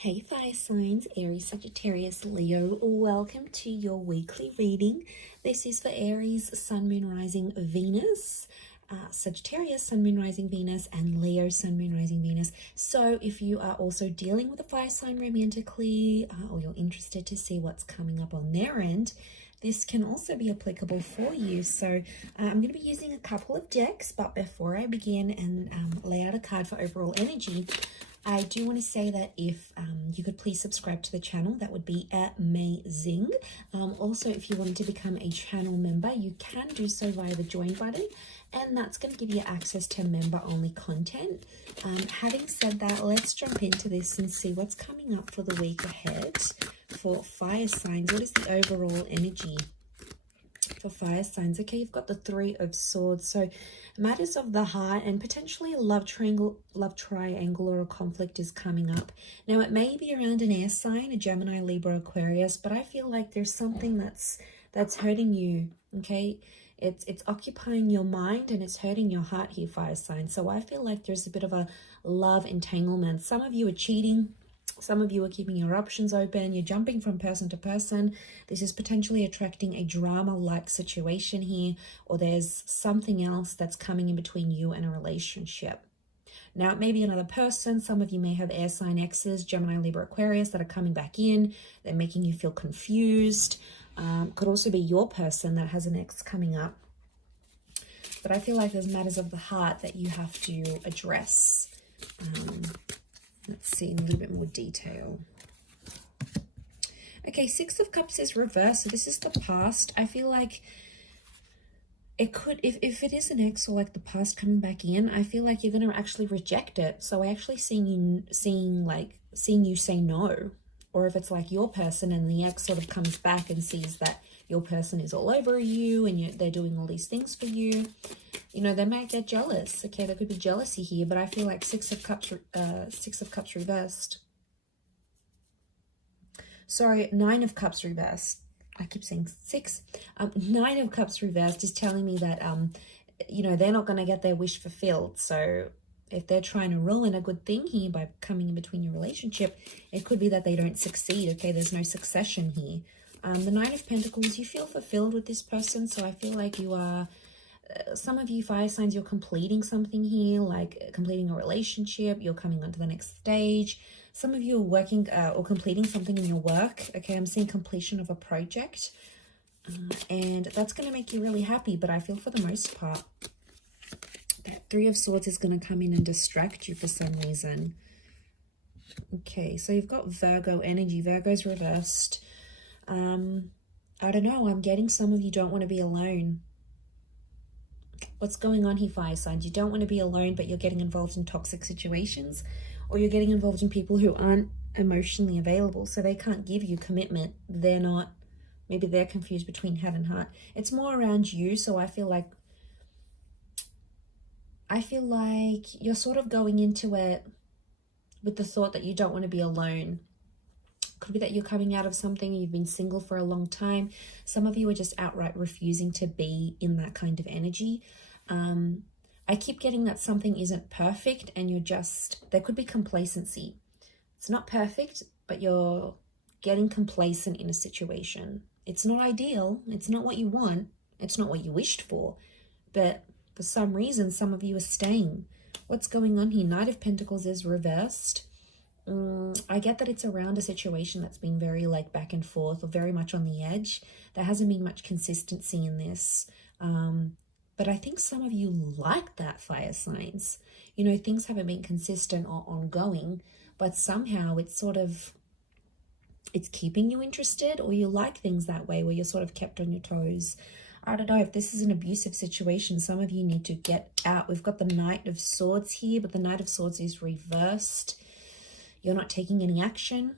Hey fire signs, Aries, Sagittarius, Leo, welcome to your weekly reading. This is for Aries, Sun, Moon, Rising, Venus, Sagittarius, Sun, Moon, Rising, Venus, and Leo, Sun, Moon, Rising, Venus. So if you are also dealing with a fire sign romantically, or you're interested to see what's coming up on their end, this can also be applicable for you. So I'm going to be using a couple of decks, but before I begin and lay out a card for overall energy, I do want to say that if you could please subscribe to the channel, that would be amazing. Also, if you wanted to become a channel member, you can do so via the join button, and that's going to give you access to member-only content. Having said that, let's jump into this and see what's coming up for the week ahead for fire signs. What is the overall energy for fire signs? Okay, you've got the Three of Swords, so matters of the heart and potentially a love triangle or a conflict is coming up. Now it may be around an air sign, a Gemini, Libra, Aquarius, but I feel like there's something that's hurting you. Okay, it's occupying your mind and it's hurting your heart here, fire sign. So I feel like there's a bit of a love entanglement. Some of you are cheating. Some of you are keeping your options open. You're jumping from person to person. This is potentially attracting a drama-like situation here, or there's something else that's coming in between you and a relationship. Now, it may be another person. Some of you may have air sign exes, Gemini, Libra, Aquarius, that are coming back in. They're making you feel confused. Could also be your person that has an ex coming up. But I feel like there's matters of the heart that you have to address. Let's see in a little bit more detail. Okay, Six of Cups is reversed. So this is the past. I feel like it could, if it is an ex or like the past coming back in, I feel like you're going to actually reject it. So I actually seeing you say no. Or if it's like your person and the ex sort of comes back and sees that your person is all over you and they're doing all these things for you, you know, they might get jealous. Okay, there could be jealousy here, but I feel like Six of Cups reversed. Sorry, Nine of Cups reversed. I keep saying six. Nine of Cups reversed is telling me that, you know, they're not going to get their wish fulfilled. So if they're trying to ruin a good thing here by coming in between your relationship, it could be that they don't succeed. Okay, there's no succession here. The Nine of Pentacles, you feel fulfilled with this person. So I feel like you are, some of you fire signs, you're completing something here, like completing a relationship. You're coming on to the next stage. Some of you are working or completing something in your work. Okay, I'm seeing completion of a project. And that's going to make you really happy. But I feel for the most part, that Three of Swords is going to come in and distract you for some reason. Okay, so you've got Virgo energy. Virgo's reversed. I don't know. I'm getting some of you don't want to be alone. What's going on here, fire signs? You don't want to be alone, but you're getting involved in toxic situations, or you're getting involved in people who aren't emotionally available, so they can't give you commitment. They're not, maybe they're confused between head and heart. It's more around you, so I feel like you're sort of going into it with the thought that you don't want to be alone. Could be that you're coming out of something, you've been single for a long time. Some of you are just outright refusing to be in that kind of energy. I keep getting that something isn't perfect and you're just, there could be complacency. It's not perfect, but you're getting complacent in a situation. It's not ideal. It's not what you want. It's not what you wished for. But for some reason, some of you are staying. What's going on here? Knight of Pentacles is reversed. I get that it's around a situation that's been very like back and forth or very much on the edge. There hasn't been much consistency in this. But I think some of you like that, fire signs. You know, things haven't been consistent or ongoing, but somehow it's sort of, it's keeping you interested, or you like things that way where you're sort of kept on your toes. I don't know if this is an abusive situation. Some of you need to get out. We've got the Knight of Swords here, but the Knight of Swords is reversed. You're not taking any action.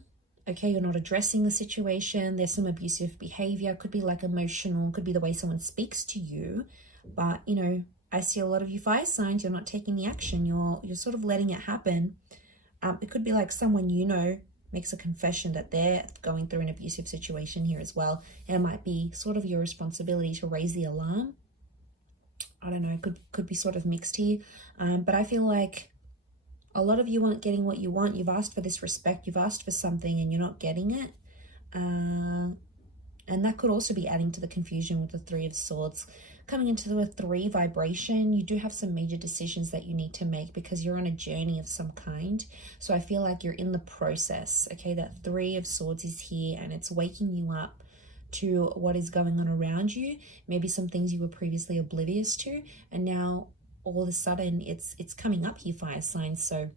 Okay, you're not addressing the situation. There's some abusive behavior. Could be like emotional, could be the way someone speaks to you. But, you know, I see a lot of you fire signs, you're not taking the action. You're sort of letting it happen. It could be like someone you know makes a confession that they're going through an abusive situation here as well. And it might be sort of your responsibility to raise the alarm. I don't know, could be sort of mixed here. But I feel like A lot of you aren't getting what you want. You've asked for this respect. You've asked for something and you're not getting it. And that could also be adding to the confusion with the Three of Swords. Coming into the 3 vibration, you do have some major decisions that you need to make because you're on a journey of some kind. So I feel like you're in the process, okay? That 3 of Swords is here and it's waking you up to what is going on around you. Maybe some things you were previously oblivious to, and now all of a sudden it's coming up here, fire signs. So,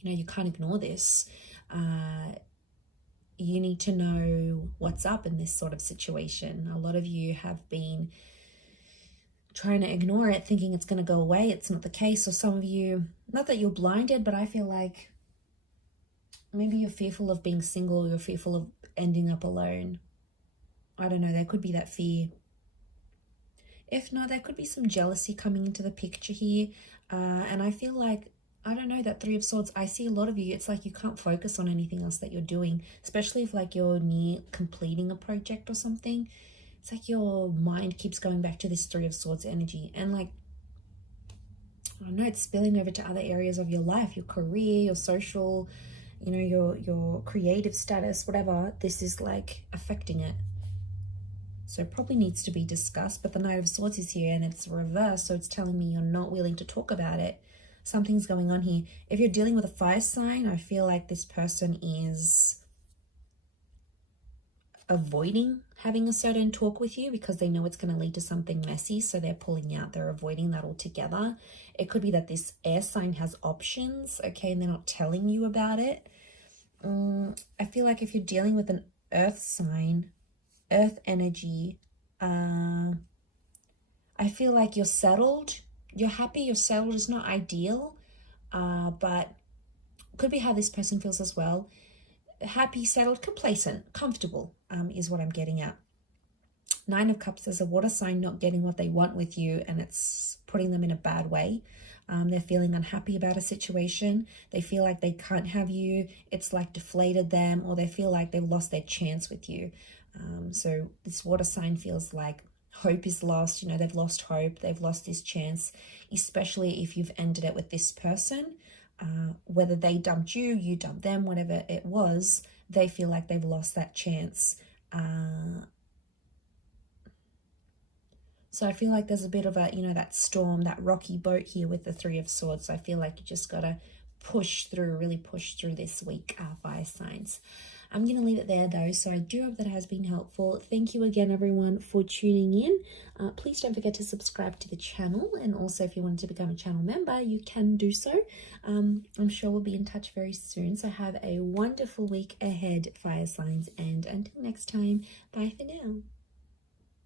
you know, you can't ignore this. You need to know what's up in this sort of situation. A lot of you have been trying to ignore it, thinking it's going to go away. It's not the case. Or some of you, not that you're blinded, but I feel like maybe you're fearful of being single. You're fearful of ending up alone. I don't know. There could be that fear. If not, there could be some jealousy coming into the picture here. And I feel like, I don't know, that 3 of Swords, I see a lot of you, it's like you can't focus on anything else that you're doing, especially if like you're near completing a project or something. It's like your mind keeps going back to this 3 of Swords energy, and like, I don't know, it's spilling over to other areas of your life, your career, your social, you know, your creative status, whatever. This is like affecting it. So it probably needs to be discussed, but the Knight of Swords is here and it's reversed, so it's telling me you're not willing to talk about it. Something's going on here. If you're dealing with a fire sign, I feel like this person is avoiding having a certain talk with you because they know it's going to lead to something messy, so they're pulling out. They're avoiding that altogether. It could be that this air sign has options, okay, and they're not telling you about it. I feel like if you're dealing with an earth sign, earth energy, I feel like you're settled. You're happy, you're settled. It's not ideal, but could be how this person feels as well. Happy, settled, complacent, comfortable is what I'm getting at. 9 of Cups is a water sign not getting what they want with you, and it's putting them in a bad way. They're feeling unhappy about a situation. They feel like they can't have you. It's like deflated them, or they feel like they've lost their chance with you. So this water sign feels like hope is lost. You know, they've lost hope. They've lost this chance, especially if you've ended it with this person. Whether they dumped you, you dumped them, whatever it was, they feel like they've lost that chance. So I feel like there's a bit of a, you know, that storm, that rocky boat here with the 3 of Swords. So I feel like you just got to push through, really push through this week, fire signs. I'm going to leave it there though, so I do hope that has been helpful. Thank you again, everyone, for tuning in. Please don't forget to subscribe to the channel, and also if you wanted to become a channel member, you can do so. I'm sure we'll be in touch very soon, so have a wonderful week ahead, fire signs, and until next time, bye for now.